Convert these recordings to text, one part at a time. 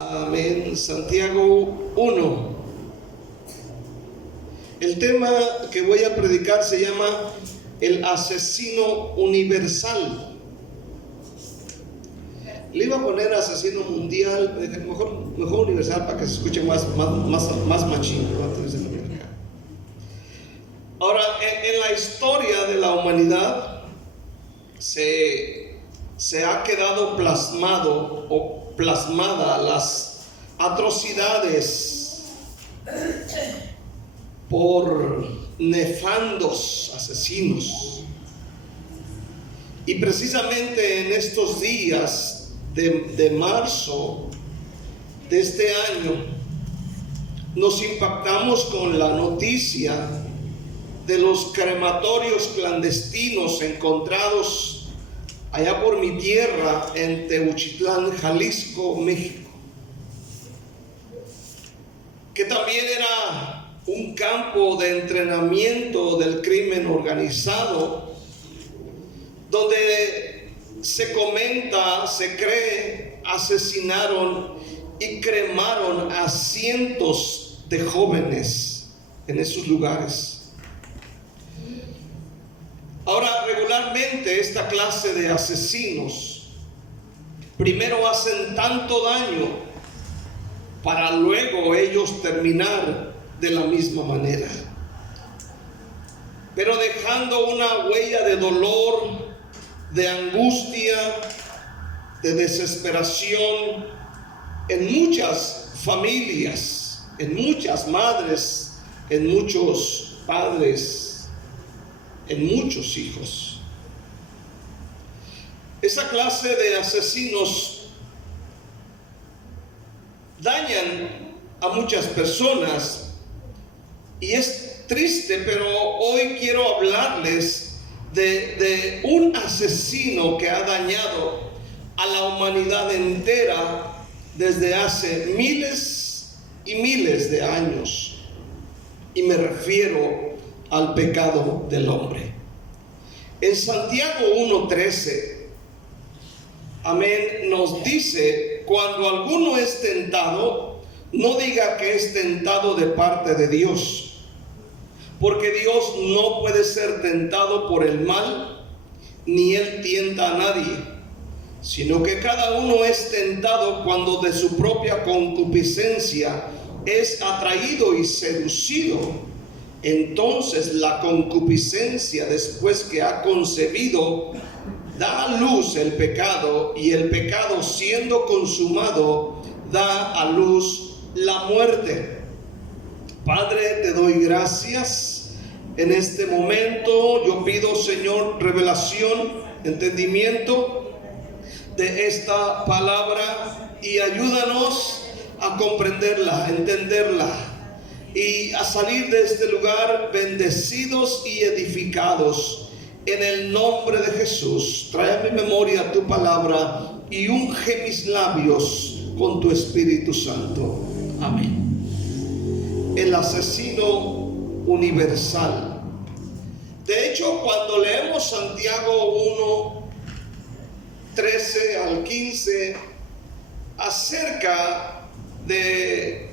Amén. Santiago 1. El tema que voy a predicar se llama el asesino universal. Le iba a poner asesino mundial, mejor universal para que se escuche más machín. Ahora, en la historia de la humanidad se ha quedado plasmado o plasmada las atrocidades por nefandos asesinos. Y precisamente en estos días de marzo de este año nos impactamos con la noticia de los crematorios clandestinos encontrados allá por mi tierra en Teuchitlán, Jalisco, México, que también era un campo de entrenamiento del crimen organizado, donde se comenta, se cree, asesinaron y cremaron a cientos de jóvenes en esos lugares. Ahora, regularmente esta clase de asesinos primero hacen tanto daño para luego ellos terminar de la misma manera, pero dejando una huella de dolor, de angustia, de desesperación en muchas familias, en muchas madres, en muchos padres, en muchos hijos. Esa clase de asesinos dañan a muchas personas y es triste, pero hoy quiero hablarles de un asesino que ha dañado a la humanidad entera desde hace miles y miles de años, y me refiero al pecado del hombre. En Santiago 1:13, amén, nos dice: cuando alguno es tentado, no diga que es tentado de parte de Dios, porque Dios no puede ser tentado por el mal, ni Él tienta a nadie, sino que cada uno es tentado cuando de su propia concupiscencia es atraído y seducido. Entonces la concupiscencia, después que ha concebido, da a luz el pecado, y el pecado, siendo consumado, da a luz la muerte. Padre, te doy gracias en este momento. Yo pido, Señor, revelación, entendimiento de esta palabra, y ayúdanos a comprenderla, a entenderla, y a salir de este lugar bendecidos y edificados en el nombre de Jesús. Trae a mi memoria tu palabra y unge mis labios con tu Espíritu Santo. Amén. El asesino universal. De hecho, cuando leemos Santiago 1:13 al 15 acerca de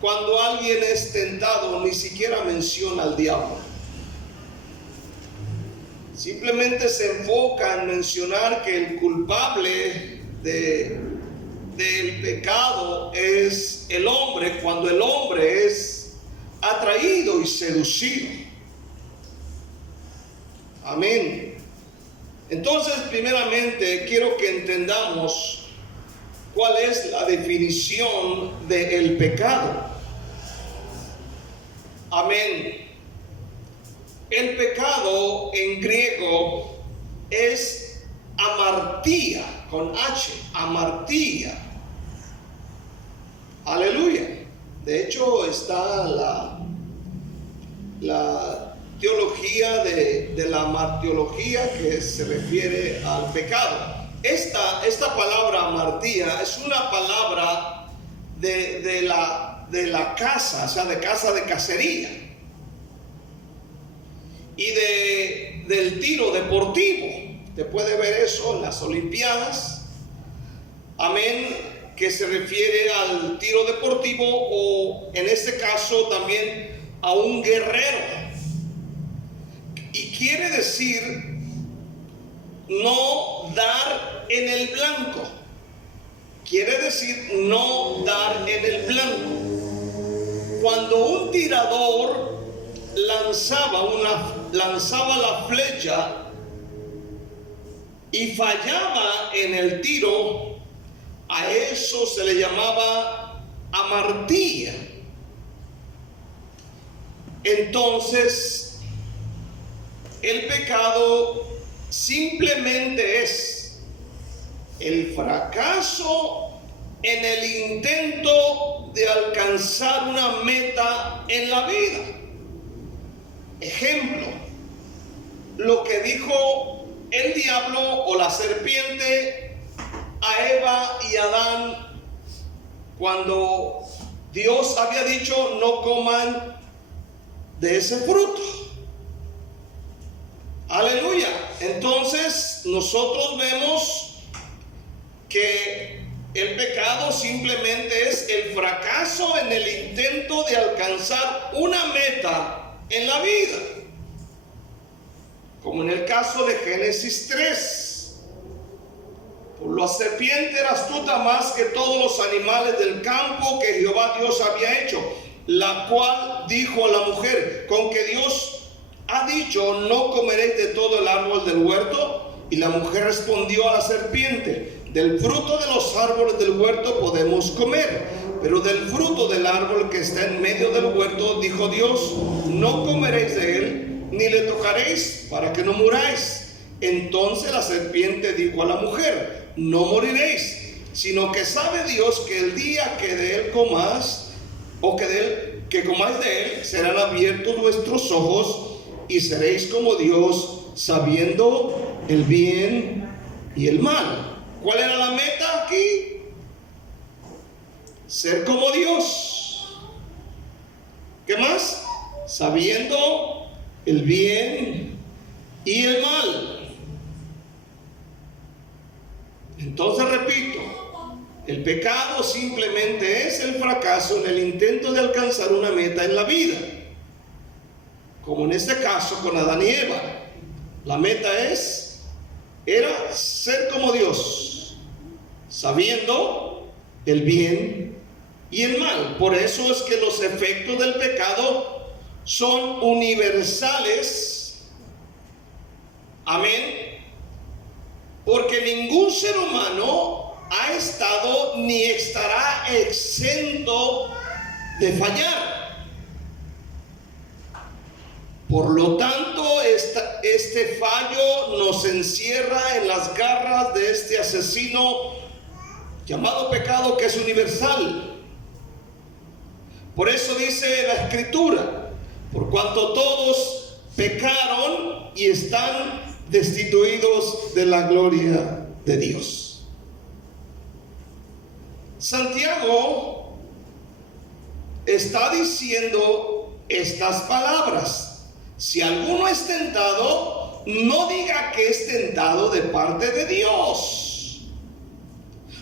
cuando alguien es tentado, ni siquiera menciona al diablo. Simplemente se enfoca en mencionar que el culpable del pecado es el hombre, cuando el hombre es atraído y seducido. Amén. Entonces, primeramente, quiero que entendamos cuál es la definición del pecado. Amén. El pecado en griego es amartía, con H, amartía. Aleluya. De hecho, está la teología de la martiología, que se refiere al pecado. Esta palabra amartía es una palabra de la caza, o sea, de caza, de cacería, y del tiro deportivo. Te puede ver eso en las Olimpiadas. Amén. que se refiere al tiro deportivo o en este caso también a un guerrero. Y quiere decir no dar en el blanco. Quiere decir no dar en el blanco. Cuando un tirador lanzaba la flecha y fallaba en el tiro, a eso se le llamaba amartilla. Entonces, el pecado simplemente es el fracaso en el intento de alcanzar una meta en la vida. Ejemplo, lo que dijo el diablo o la serpiente a Eva y Adán cuando Dios había dicho no coman de ese fruto. Aleluya. Entonces nosotros vemos que el pecado simplemente es el fracaso en el intento de alcanzar una meta en la vida, como en el caso de Génesis 3. Por la serpiente era astuta más que todos los animales del campo que Jehová Dios había hecho, la cual dijo a la mujer: con que Dios ha dicho no comeréis de todo el árbol del huerto. Y la mujer respondió a la serpiente: del fruto de los árboles del huerto podemos comer, pero del fruto del árbol que está en medio del huerto, dijo Dios, no comeréis de él, ni le tocaréis, para que no muráis. Entonces la serpiente dijo a la mujer: no moriréis, sino que sabe Dios que el día que de él comáis, o que comáis de él, serán abiertos vuestros ojos y seréis como Dios, sabiendo el bien y el mal. ¿Cuál era la meta aquí? Ser como Dios. ¿Qué más? Sabiendo el bien y el mal. Entonces repito, el pecado simplemente es el fracaso en el intento de alcanzar una meta en la vida, como en este caso con Adán y Eva. La meta era ser como Dios, sabiendo el bien y el mal. Por eso es que los efectos del pecado son universales. Amén. Porque ningún ser humano ha estado ni estará exento de fallar. Por lo tanto, este fallo nos encierra en las garras de este asesino llamado pecado, que es universal. Por eso dice la Escritura: por cuanto todos pecaron y están destituidos de la gloria de Dios. Santiago está diciendo estas palabras: si alguno es tentado, no diga que es tentado de parte de Dios,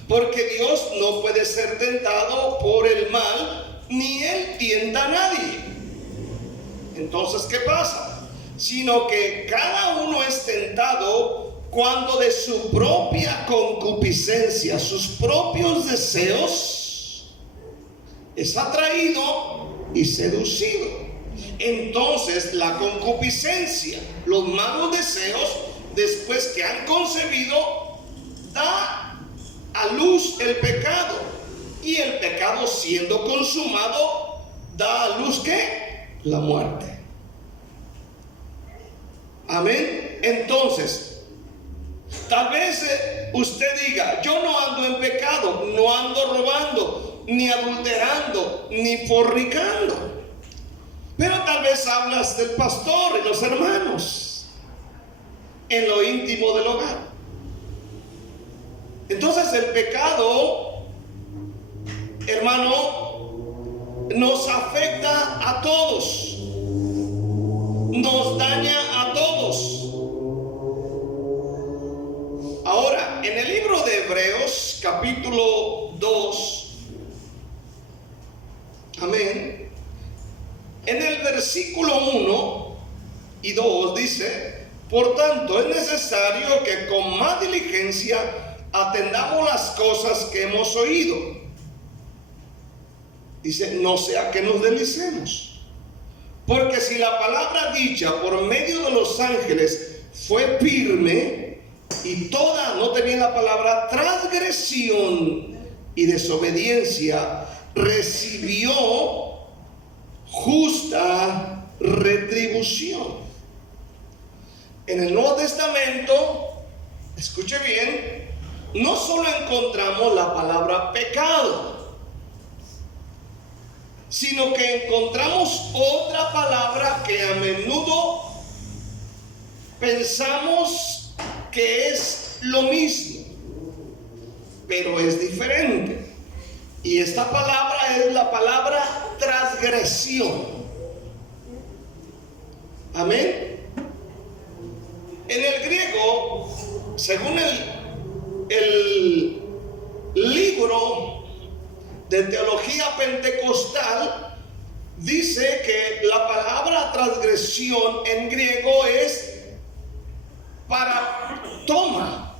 porque Dios no puede ser tentado por el mal, ni él tienta a nadie. Entonces, ¿qué pasa? Sino que cada uno es tentado cuando de su propia concupiscencia, sus propios deseos, es atraído y seducido. Entonces la concupiscencia, los malos deseos, después que han concebido, da a luz el pecado, y el pecado, siendo consumado, da a luz ¿qué? La muerte. Amén. Entonces, tal vez usted diga: yo no ando en pecado, no ando robando, ni adulterando, ni fornicando. Pero tal vez hablas del pastor y los hermanos en lo íntimo del hogar. Entonces el pecado, hermano, nos afecta a todos, nos daña a todos. Ahora, en el libro de Hebreos, capítulo 2, Amén. En el versículo 1 y 2 dice: por tanto es necesario que con más diligencia atendamos las cosas que hemos oído. Dice: no sea que nos deslicemos. Porque si la palabra dicha por medio de los ángeles fue firme, y toda, note bien la palabra, transgresión y desobediencia recibió justa retribución. En el Nuevo Testamento, escuche bien, no solo encontramos la palabra pecado, sino que encontramos otra palabra que a menudo pensamos que es lo mismo, pero es diferente. Y esta palabra es la palabra transgresión. Amén. En el griego, según el libro de teología pentecostal, dice que la palabra transgresión en griego es paraptoma,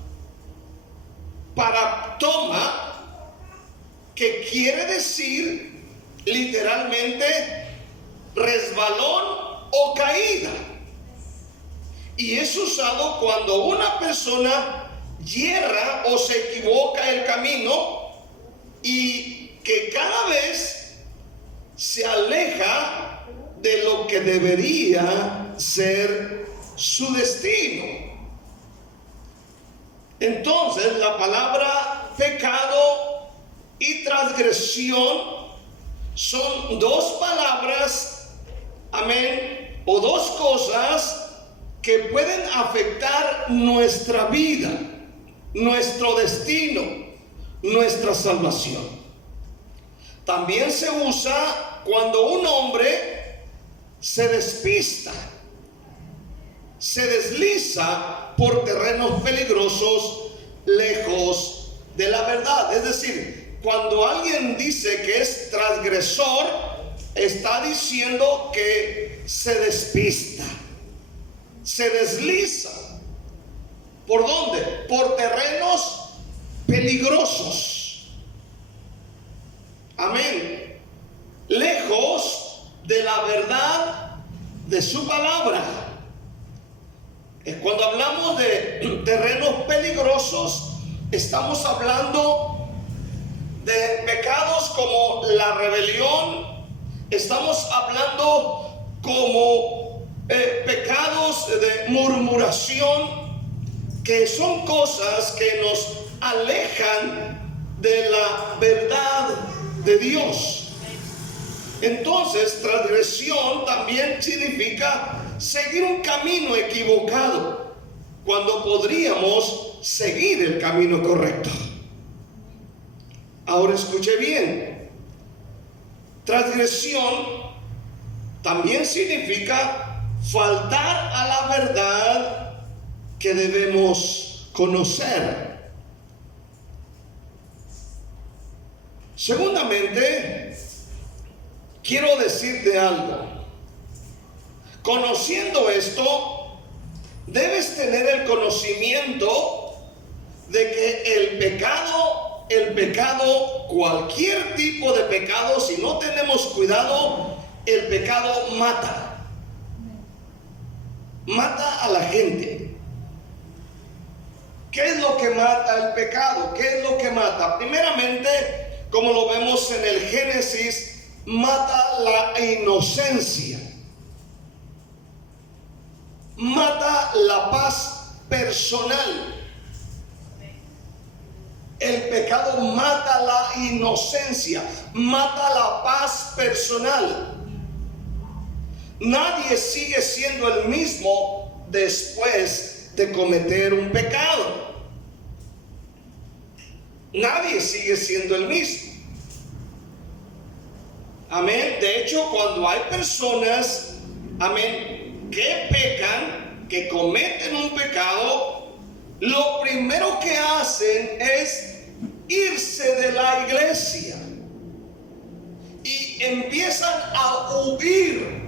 que quiere decir literalmente resbalón o caída. Y es usado cuando una persona yerra o se equivoca el camino y que cada vez se aleja de lo que debería ser su destino. Entonces, la palabra pecado y transgresión son dos palabras, amén, o dos cosas que pueden afectar nuestra vida, nuestro destino, nuestra salvación. También se usa cuando un hombre se despista, se desliza por terrenos peligrosos, lejos de la verdad. Es decir, cuando alguien dice que es transgresor, está diciendo que se despista, se desliza. ¿Por dónde? Por terrenos peligrosos. Amén. Lejos de la verdad de su palabra. Cuando hablamos de terrenos peligrosos, estamos hablando de pecados como la rebelión, estamos hablando como pecados de murmuración, que son cosas que nos alejan de la verdad de Dios. Entonces, transgresión también significa seguir un camino equivocado, cuando podríamos seguir el camino correcto. Ahora escuche bien, transgresión también significa faltar a la verdad que debemos conocer. Segundamente, quiero decirte algo. Conociendo esto, debes tener el conocimiento de que el pecado, cualquier tipo de pecado, si no tenemos cuidado, el pecado mata a la gente. ¿Qué es lo que mata el pecado? ¿Qué es lo que mata? Primeramente, como lo vemos en el Génesis, mata la inocencia, mata la paz personal. El pecado mata la inocencia, mata la paz personal. Nadie sigue siendo el mismo después de cometer un pecado. Nadie sigue siendo el mismo. Amén. De hecho, cuando hay personas, amén, que pecan, que cometen un pecado, lo primero que hacen es irse de la iglesia. Y y empiezan a huir.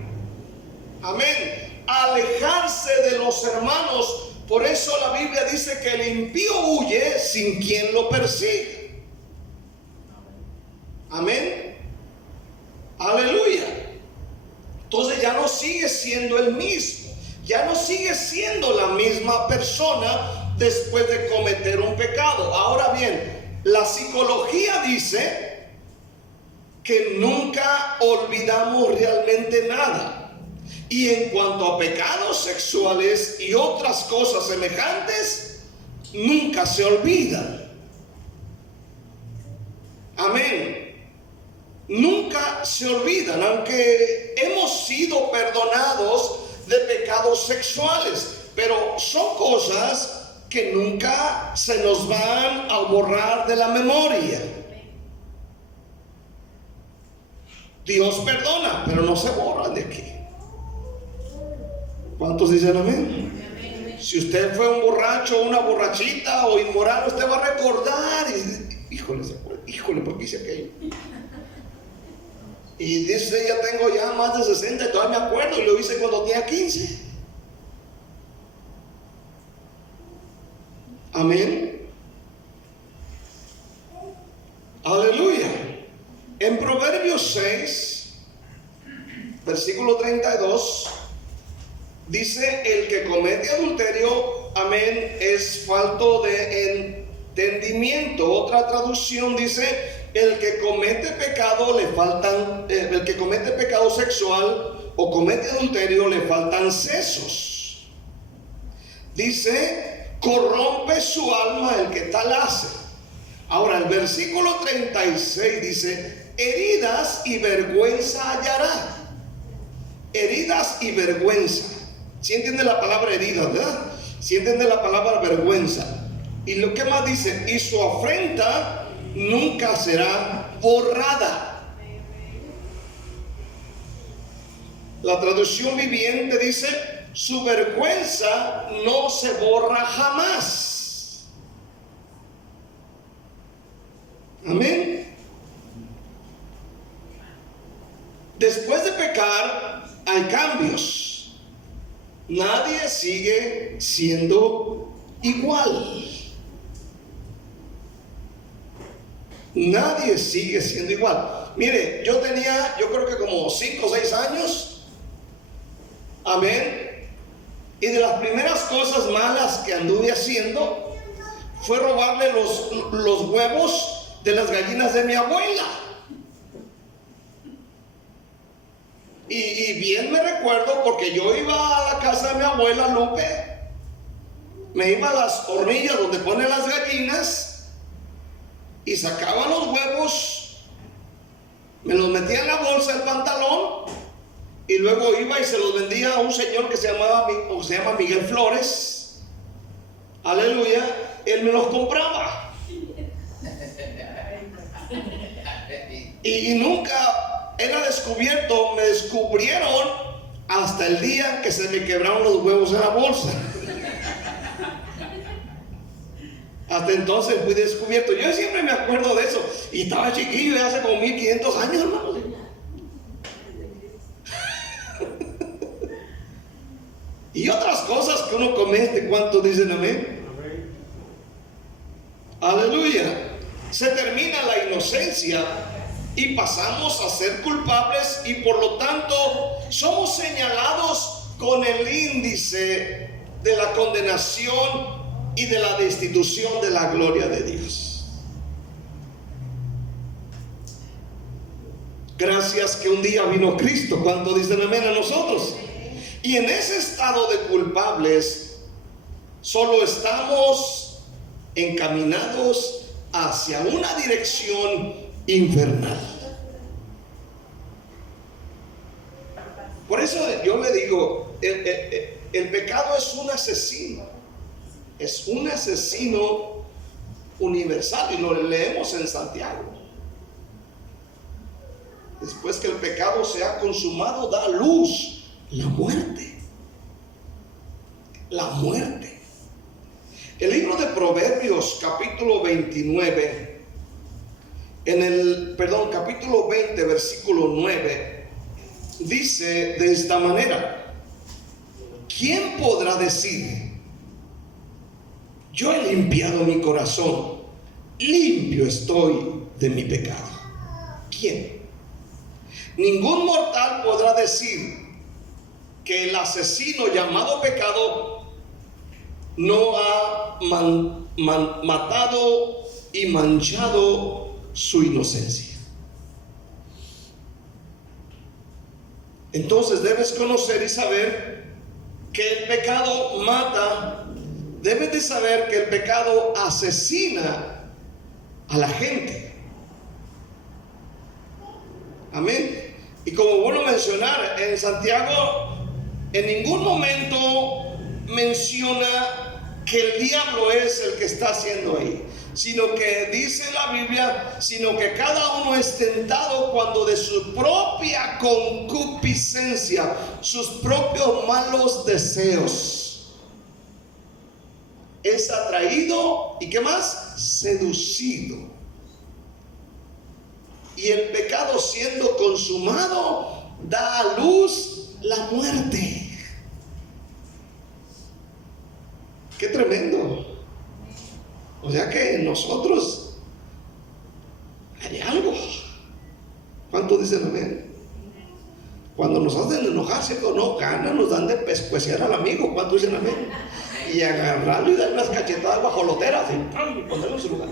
Amén. A alejarse de los hermanos. Por eso la Biblia dice que el impío huye sin quien lo persigue. Amén. Aleluya. Entonces ya no sigue siendo el mismo. Ya no sigue siendo la misma persona después de cometer un pecado. Ahora bien, la psicología dice que nunca olvidamos realmente nada. Y en cuanto a pecados sexuales y otras cosas semejantes, nunca se olvidan. Amén. Nunca se olvidan, aunque hemos sido perdonados de pecados sexuales, pero son cosas que nunca se nos van a borrar de la memoria. Dios perdona, pero no se borra de aquí. ¿Cuántos dicen amén? Si usted fue un borracho, una borrachita o inmoral, usted va a recordar y híjole, ¿por qué hice aquello? Y dice, ya tengo ya más de 60 y todavía me acuerdo, y lo hice cuando tenía 15. Amén. Aleluya. En Proverbios 6, versículo 32, dice: el que comete adulterio, amén, es falto de entendimiento. Otra traducción dice: el que comete pecado el que comete pecado sexual o comete adulterio le faltan sesos. Dice: corrompe su alma el que tal hace. Ahora el versículo 36 dice: heridas y vergüenza hallará. Heridas y vergüenza. ¿Sí entiende la palabra herida, verdad? ¿Sí entiende la palabra vergüenza? Y lo que más dice: y su afrenta nunca será borrada. La traducción viviente dice: su vergüenza no se borra jamás. Amén. Después de pecar hay cambios. Nadie sigue siendo igual. Nadie sigue siendo igual. Mire, yo creo que como 5 o 6 años. Amén. Y de las primeras cosas malas que anduve haciendo fue robarle los huevos de las gallinas de mi abuela. Y bien me recuerdo, porque yo iba a la casa de mi abuela Lupe, me iba a las hornillas donde ponen las gallinas y sacaba los huevos, me los metía en la bolsa del pantalón y luego iba y se los vendía a un señor que se llama Miguel Flores. Aleluya. Él me los compraba y nunca era descubierto. Me descubrieron hasta el día que se me quebraron los huevos en la bolsa. Hasta entonces fui descubierto. Yo siempre me acuerdo de eso. Y estaba chiquillo, ya hace como 1500 años, hermano. Y otras cosas que uno comete. ¿Cuántos dicen amén? Aleluya. Se termina la inocencia y pasamos a ser culpables, y por lo tanto somos señalados con el índice de la condenación y de la destitución de la gloria de Dios. Gracias que un día vino Cristo. ¿Cuánto dicen amén a nosotros? Y en ese estado de culpables solo estamos encaminados hacia una dirección infernal. Por eso yo le digo, el pecado es un asesino. Es un asesino universal, y lo leemos en Santiago. Después que el pecado se ha consumado, da a luz la muerte. La muerte. El libro de Proverbios, capítulo 29, capítulo 20, versículo 9, dice de esta manera: ¿quién podrá decir, yo he limpiado mi corazón, limpio estoy de mi pecado? ¿Quién? Ningún mortal podrá decir que el asesino llamado pecado no ha matado y manchado su inocencia. Entonces debes conocer y saber que el pecado mata. Debes de saber que el pecado asesina a la gente. Amén. Y como bueno mencionar, en Santiago en ningún momento menciona que el diablo es el que está haciendo ahí, sino que dice la Biblia, sino que cada uno es tentado cuando de su propia concupiscencia, sus propios malos deseos, es atraído y ¿qué más? Seducido. Y el pecado, siendo consumado, da a luz la muerte. Qué tremendo. O sea que nosotros hay algo. ¿Cuántos dicen amén? Cuando nos hacen enojar, ¿cierto? No, ganas nos dan de pescueciar al amigo. ¿Cuántos dicen amén? Y agarrarlo y darle unas cachetadas guajoloteras y ponerlo en su lugar.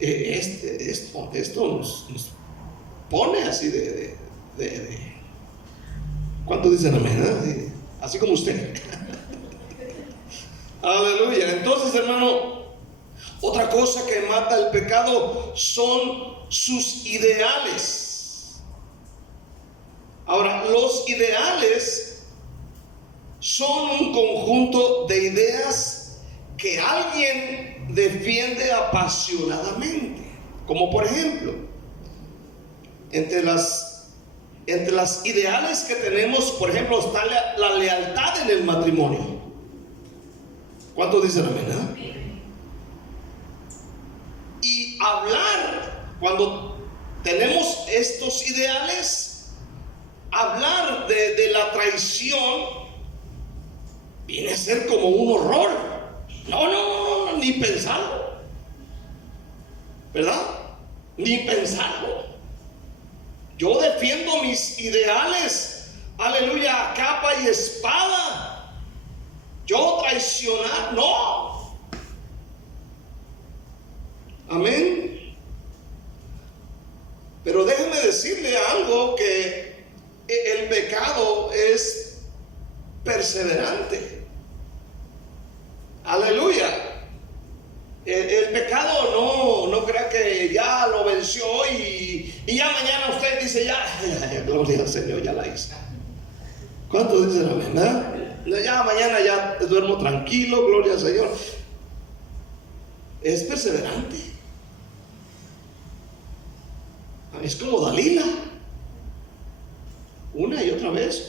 Esto nos pone así de ¿cuántos dicen amén? Así como usted. Aleluya. Entonces, hermano, otra cosa que mata el pecado son sus ideales. Ahora, los ideales son un conjunto de ideas que alguien defiende apasionadamente. Como por ejemplo, entre las ideales que tenemos, por ejemplo, está la lealtad en el matrimonio. ¿Cuántos dicen amén? Y hablar, cuando tenemos estos ideales, hablar de la traición viene a ser como un horror. No, ni pensarlo, ¿verdad? Ni pensarlo. Yo defiendo mis ideales, aleluya, a capa y espada. Yo traicionar, no. Amén. Pero déjeme decirle algo, que el pecado es perseverante. Aleluya. El pecado no crea que ya lo venció hoy y ya mañana usted dice ya gloria al Señor, ya la hice. ¿Cuántos dicen amén? Ya mañana ya duermo tranquilo, gloria al Señor. Es perseverante. Es como Dalila. Una y otra vez.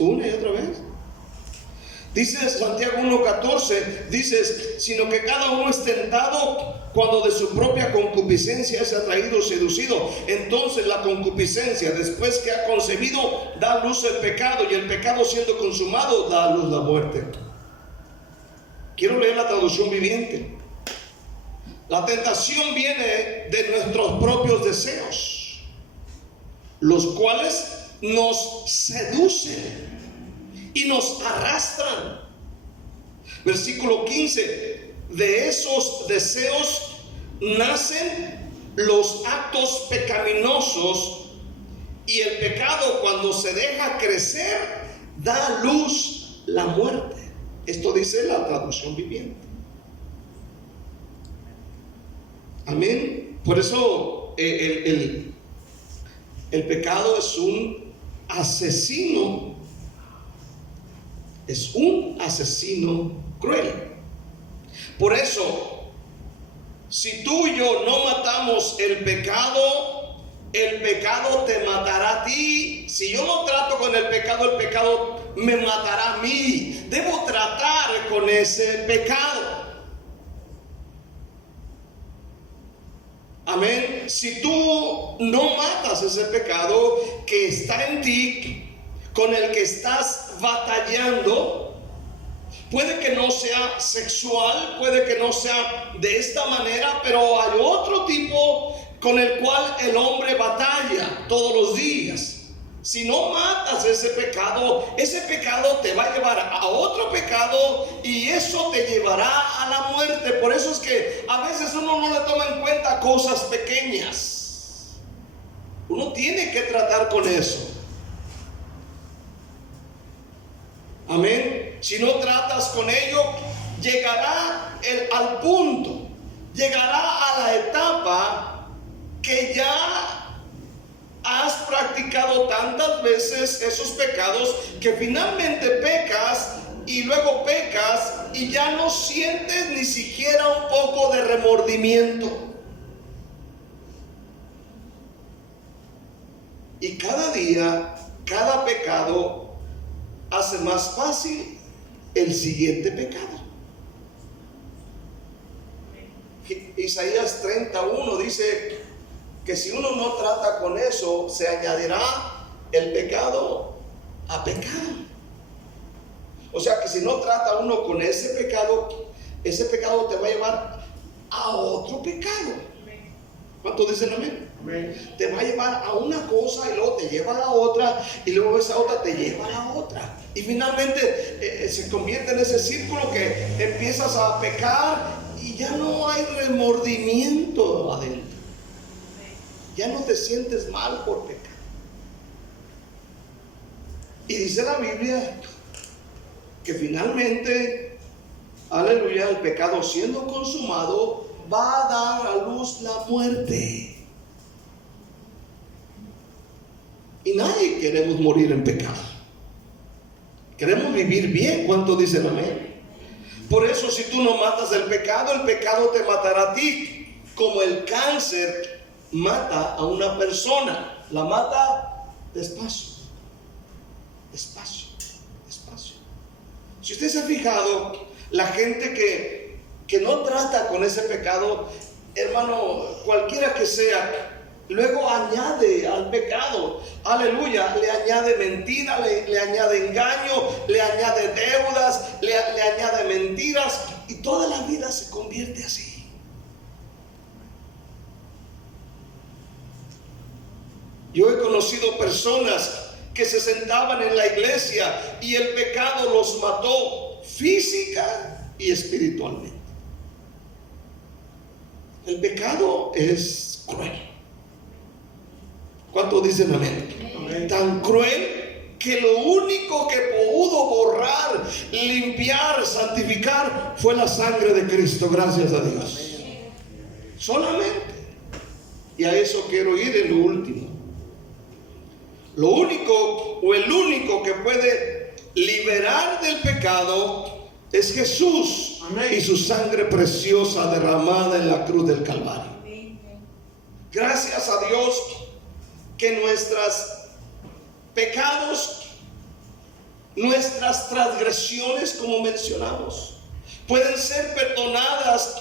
Dice Santiago 1:14, dice, sino que cada uno es tentado cuando de su propia concupiscencia es atraído o seducido. Entonces la concupiscencia, después que ha concebido, da a luz el pecado, y el pecado, siendo consumado, da a luz la muerte. Quiero leer la traducción viviente. La tentación viene de nuestros propios deseos, los cuales nos seducen y nos arrastran. Versículo 15: de esos deseos nacen los actos pecaminosos, y el pecado, cuando se deja crecer, da a luz la muerte. Esto dice la traducción viviente. Amén. Por eso el pecado es un asesino. Es un asesino cruel. Por eso, si tú y yo no matamos el pecado te matará a ti. Si yo no trato con el pecado me matará a mí. Debo tratar con ese pecado. Amén. Si tú no matas ese pecado que está en ti, con el que estás batallando, puede que no sea sexual, puede que no sea de esta manera, pero hay otro tipo con el cual el hombre batalla todos los días. Si no matas ese pecado te va a llevar a otro pecado y eso te llevará a la muerte. Por eso es que a veces uno no le toma en cuenta cosas pequeñas. Uno tiene que tratar con eso. Amén. Si no tratas con ello, llegará al punto, llegará a la etapa que ya has practicado tantas veces esos pecados que finalmente pecas y luego pecas y ya no sientes ni siquiera un poco de remordimiento. Y cada día, cada pecado hace más fácil el siguiente pecado. Isaías 31 dice que si uno no trata con eso, se añadirá el pecado a pecado. O sea que si no trata uno con ese pecado te va a llevar a otro pecado. ¿Cuántos dicen amén? Amén. Te va a llevar a una cosa y luego te lleva a la otra y luego esa otra te lleva a la otra. Y finalmente se convierte en ese círculo que empiezas a pecar y ya no hay remordimiento adentro. Ya no te sientes mal por pecar. Y dice la Biblia que finalmente, aleluya, el pecado siendo consumado va a dar a luz la muerte. Y nadie queremos morir en pecado. Queremos vivir bien. ¿Cuánto dicen amén? Por eso si tú no matas el pecado te matará a ti. Como el cáncer mata a una persona, la mata despacio, despacio, despacio. Si usted se ha fijado, la gente que no trata con ese pecado, hermano, cualquiera que sea, luego añade al pecado, aleluya, le añade mentira, le añade engaño, le añade deudas, le añade mentiras, y toda la vida se convierte así. Yo he conocido personas que se sentaban en la iglesia y el pecado los mató física y espiritualmente. El pecado es cruel. ¿Cuántos dicen amén? Amén. Tan cruel que lo único que pudo borrar, limpiar, santificar fue la sangre de Cristo, gracias a Dios. Solamente. Y a eso quiero ir en lo último. Lo único o el único que puede liberar del pecado es Jesús. Amén. Y su sangre preciosa derramada en la cruz del Calvario. Gracias a Dios que nuestros pecados, nuestras transgresiones, como mencionamos, pueden ser perdonadas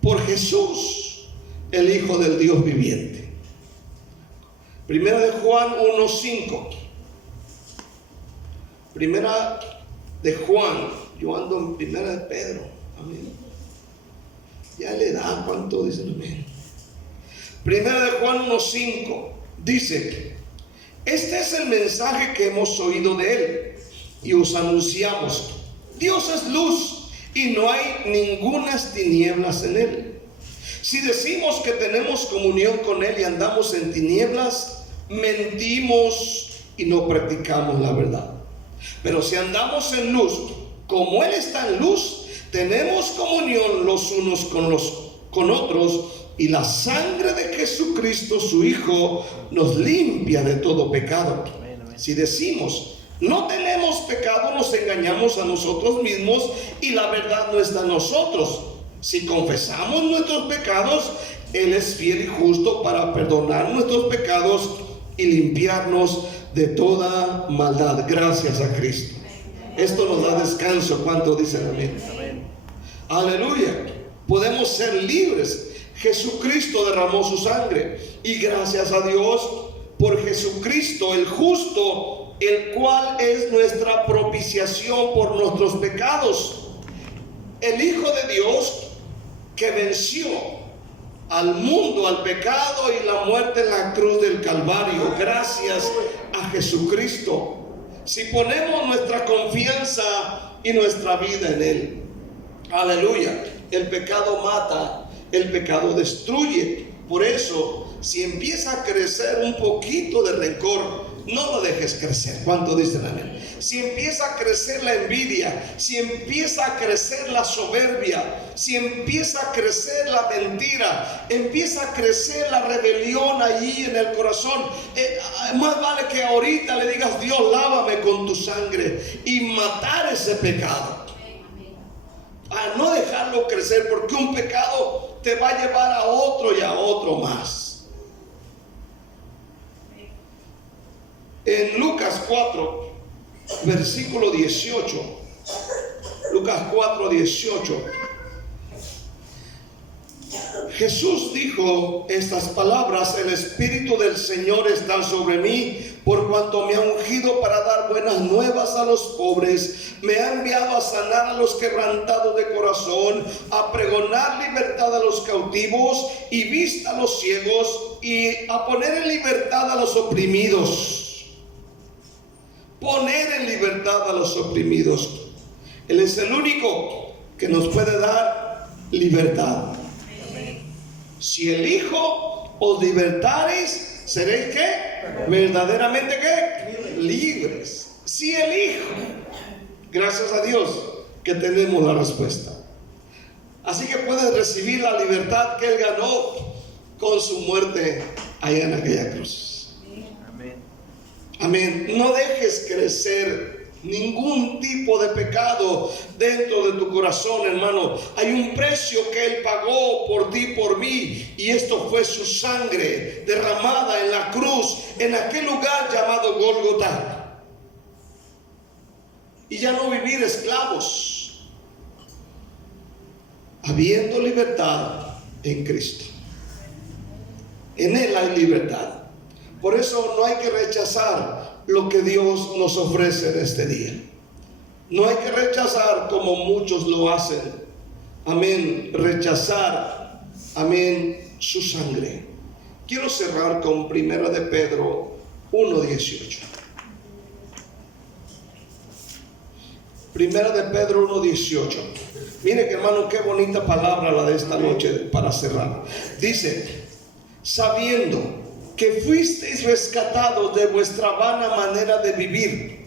por Jesús, el Hijo del Dios viviente. Primera de Juan 1:5. Primera de Juan. Yo ando en primera de Pedro. Amén. Ya le da, ¿cuánto dicen amén? Primera de Juan 1:5. Dice: este es el mensaje que hemos oído de él y os anunciamos. Dios es luz y no hay ningunas tinieblas en él. Si decimos que tenemos comunión con él y andamos en tinieblas, mentimos y no practicamos la verdad. Pero si andamos en luz, como él está en luz, tenemos comunión los unos con otros, y la sangre de Jesucristo, su Hijo, nos limpia de todo pecado. Si decimos no tenemos pecado, nos engañamos a nosotros mismos y la verdad no está en nosotros. Si confesamos nuestros pecados, él es fiel y justo para perdonar nuestros pecados y limpiarnos de toda maldad. Gracias a Cristo. Esto nos da descanso. ¿Cuánto dicen amén? Amén. Aleluya. Podemos ser libres. Jesucristo derramó su sangre. Y gracias a Dios por Jesucristo el justo, el cual es nuestra propiciación por nuestros pecados. El Hijo de Dios que venció al mundo, al pecado y la muerte en la cruz del Calvario, gracias a Jesucristo. Si ponemos nuestra confianza y nuestra vida en Él, aleluya, el pecado mata, el pecado destruye. Por eso, si empieza a crecer un poquito de rencor, no lo dejes crecer. ¿Cuánto dicen amén? Si empieza a crecer la envidia, si empieza a crecer la soberbia, si empieza a crecer la mentira, empieza a crecer la rebelión allí en el corazón, más vale que ahorita le digas: Dios, lávame con tu sangre, y matar ese pecado. A no dejarlo crecer, porque un pecado te va a llevar a otro y a otro más. En Lucas 4, versículo 18, Lucas 4, 18, Jesús dijo estas palabras: el Espíritu del Señor está sobre mí, por cuanto me ha ungido para dar buenas nuevas a los pobres, me ha enviado a sanar a los quebrantados de corazón, a pregonar libertad a los cautivos y vista a los ciegos, y a poner en libertad a los oprimidos. Poner en libertad a los oprimidos. Él es el único que nos puede dar libertad. Si el Hijo os libertareis, seréis ¿qué? Verdaderamente ¿qué? Libres. Si el Hijo. Gracias a Dios que tenemos la respuesta. Así que puedes recibir la libertad que Él ganó con su muerte allá en aquella cruz. Amén. No dejes crecer ningún tipo de pecado dentro de tu corazón, hermano. Hay un precio que Él pagó por ti, por mí, y esto fue su sangre derramada en la cruz, en aquel lugar llamado Gólgota. Y ya no vivir esclavos, habiendo libertad en Cristo. En Él hay libertad. Por eso no hay que rechazar lo que Dios nos ofrece en este día. No hay que rechazar como muchos lo hacen. Amén. Rechazar, amén, su sangre. Quiero cerrar con 1 de Pedro 1:18. 1 de Pedro 1:18. Mire que, hermano, qué bonita palabra la de esta noche para cerrar. Dice: sabiendo que fuisteis rescatados de vuestra vana manera de vivir,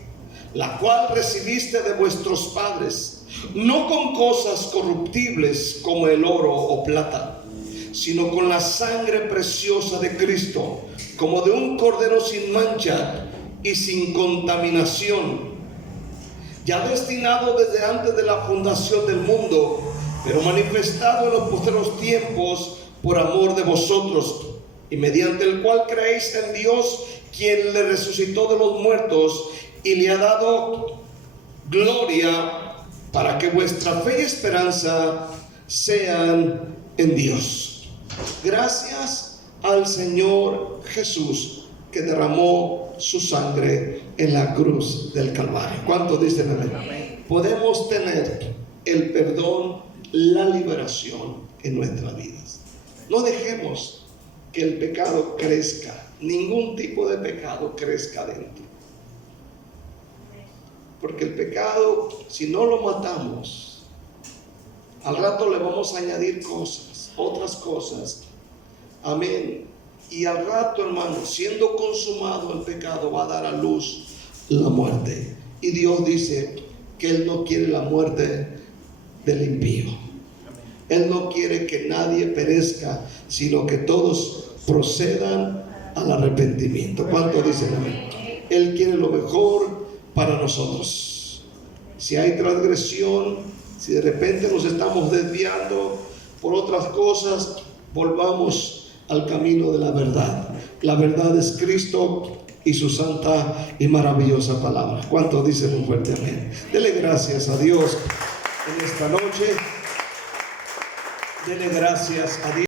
la cual recibiste de vuestros padres, no con cosas corruptibles como el oro o plata, sino con la sangre preciosa de Cristo, como de un cordero sin mancha y sin contaminación, ya destinado desde antes de la fundación del mundo, pero manifestado en los postreros tiempos por amor de vosotros, y mediante el cual creéis en Dios, quien le resucitó de los muertos y le ha dado gloria, para que vuestra fe y esperanza sean en Dios. Gracias al Señor Jesús, que derramó su sangre en la cruz del Calvario. ¿Cuántos dicen amén? Amén. Podemos tener el perdón, la liberación en nuestras vidas. No dejemos que el pecado crezca, ningún tipo de pecado crezca dentro. Porque el pecado, si no lo matamos, al rato le vamos a añadir cosas, otras cosas. Amén. Y al rato, hermano, siendo consumado el pecado, va a dar a luz la muerte. Y Dios dice que Él no quiere la muerte del impío. Él no quiere que nadie perezca, sino que todos procedan al arrepentimiento. ¿Cuánto dicen amén? Él quiere lo mejor para nosotros. Si hay transgresión, si de repente nos estamos desviando por otras cosas, volvamos al camino de la verdad. La verdad es Cristo y su santa y maravillosa palabra. ¿Cuánto dicen un fuerte amén? Dele gracias a Dios en esta noche. Dele gracias a Dios.